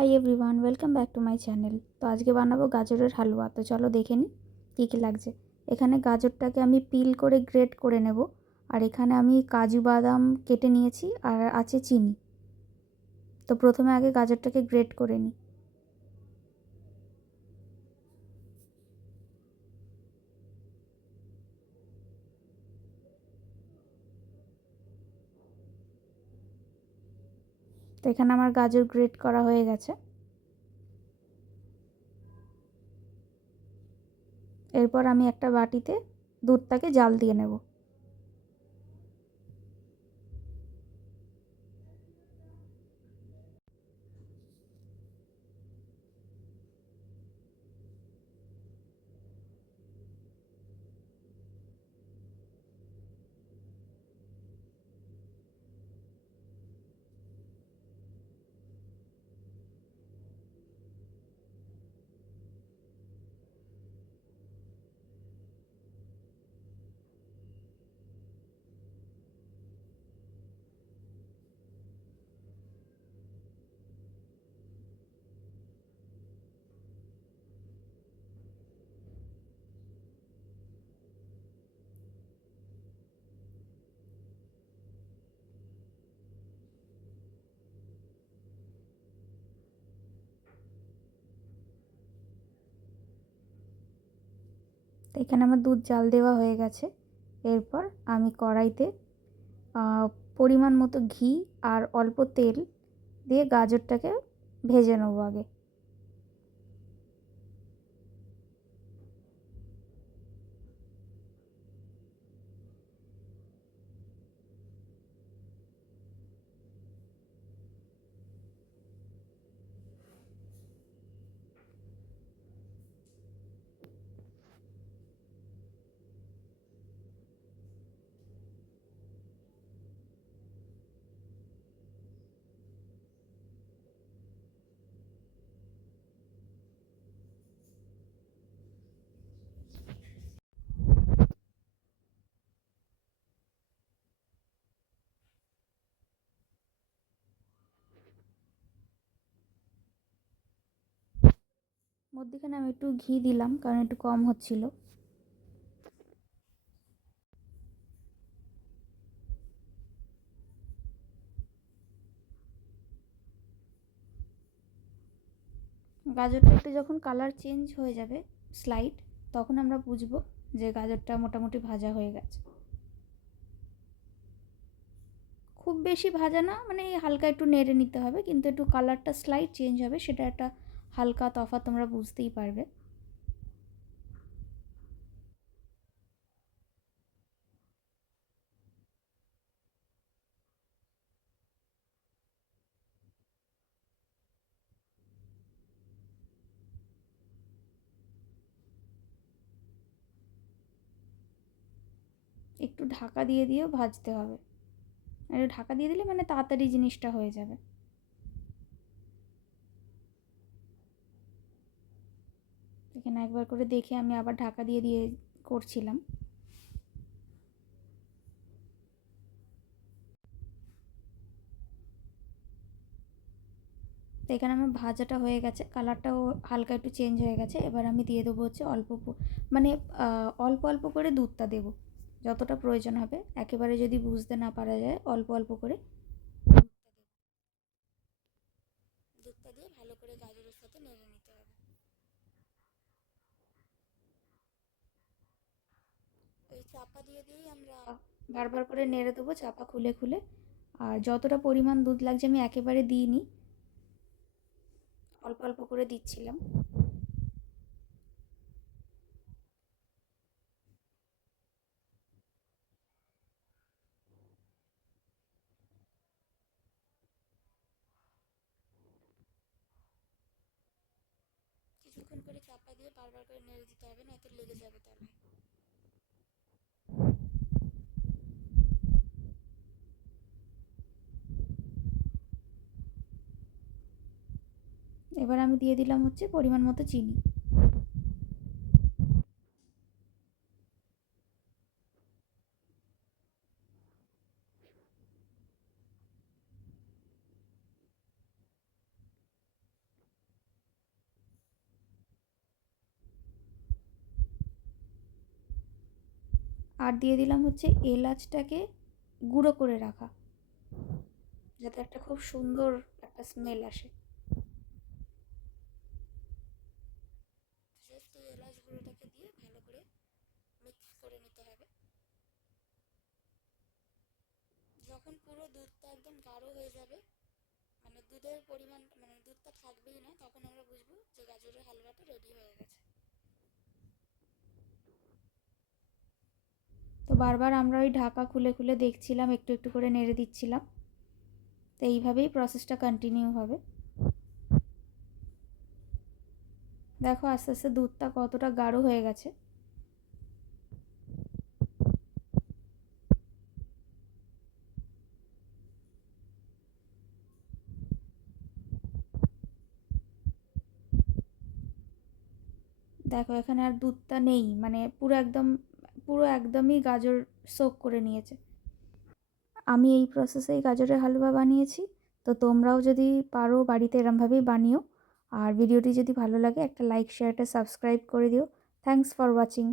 Hi everyone, welcome back to my channel. তো আজকে বানাবো গাজরের হালুয়া। তো চলো দেখে নিই কী লাগছে। এখানে গাজরটাকে আমি পিল করে গ্রেট করে নেব। আর এখানে আমি কাজু বাদাম কেটে নিয়েছি, আর আছে চিনি। তো প্রথমে আগে গাজরটাকে গ্রেট করে নিই। তো এখানে আমার গাজর গ্রেট করা হয়ে গেছে। এরপর আমি একটা বাটিতে দুধটাকে জাল দিয়ে নেব। তো এখানে আমার দুধ জাল দেওয়া হয়ে গেছে। এরপর আমি কড়াইতে পরিমাণ মতো ঘি আর অল্প তেল দিয়ে গাজরটাকে ভেজে নেবো আগে। মধ্যেখানে আমি একটু ঘি দিলাম, কারণ একটু কম হচ্ছিল। গাজরটা একটু যখন কালার চেঞ্জ হয়ে যাবে স্লাইট, তখন আমরা বুঝবো যে গাজরটা মোটামুটি ভাজা হয়ে গেছে। খুব বেশি ভাজা না, মানে হালকা একটু নেড়ে নিতে হবে, কিন্তু একটু কালারটা স্লাইট চেঞ্জ হবে, সেটা একটা হালকা তফাৎ তোমরা বুঝতেই পারবে। একটু ঢাকা দিয়ে দিয়েও ভাজতে হবে। একটু ঢাকা দিয়ে দিলে মানে তাড়াতাড়ি জিনিসটা হয়ে যাবে। এখানে একবার করে দেখে আমি আবার ঢাকা দিয়ে দিয়ে করছিলাম। তো এখানে আমার ভাজাটা হয়ে গেছে, কালারটাও হালকা একটু চেঞ্জ হয়ে গেছে। এবার আমি দিয়ে দেবো হচ্ছে মানে অল্প অল্প করে দুধটা দেবো, যতটা প্রয়োজন হবে। একেবারে যদি বুঝতে না পারা যায়, অল্প অল্প করে দুধটা দিয়ে ভালো করে গাজরের সাথে নেড়ে নিতে হবে। ওই চাপা দিয়ে দিয়েই আমরা বারবার করে নেড়ে দেবো, চাপা খুলে খুলে। আর যতটা পরিমাণ দুধ লাগছে আমি একেবারে দিইনি, অল্প অল্প করে দিচ্ছিলাম। কিছুক্ষণ করে চাপা দিয়ে বারবার করে নেড়ে দিতে হবে, নয়তো লেগে যাবে তলায়। এবার আমি দিয়ে দিলাম হচ্ছে পরিমাণ মতো চিনি। আর দিয়ে দিলাম হচ্ছে এলাচটাকে গুঁড়ো করে রাখা, যাতে একটা খুব সুন্দর একটা স্মেল আসে। জাস্ট এই এলাচ গুঁড়োটাকে দিয়ে ভালো করে মিক্স করে নিতে হবে। যখন পুরো দুধটা একদম গাঢ় হয়ে যাবে, মানে দুধের পরিমাণ, মানে দুধটা থাকবেই না, তখন আমরা বুঝবো যে গাজরের হালুয়াটা রেডি হয়ে গেছে। তো বারবার আমরা ওই ঢাকা খুলে খুলে দেখছিলাম, একটু একটু করে নেড়ে দিচ্ছিলাম। তো এইভাবেই প্রসেসটা কন্টিনিউ হবে। দেখো আস্তে আস্তে দুধটা কতটা গাঢ় হয়ে গেছে। দেখো এখানে আর দুধটা নেই, মানে পুরো একদমই গাজর সোক করে নিয়েছে। আমি এই প্রসেসেই গাজরের হালুয়া বানিয়েছি। তো তোমরাও যদি পারো বাড়িতে এরমভাবেই বানিও। আর ভিডিওটি যদি ভালো লাগে একটা লাইক, শেয়ার, একটা সাবস্ক্রাইব করে দিও। Thanks for watching.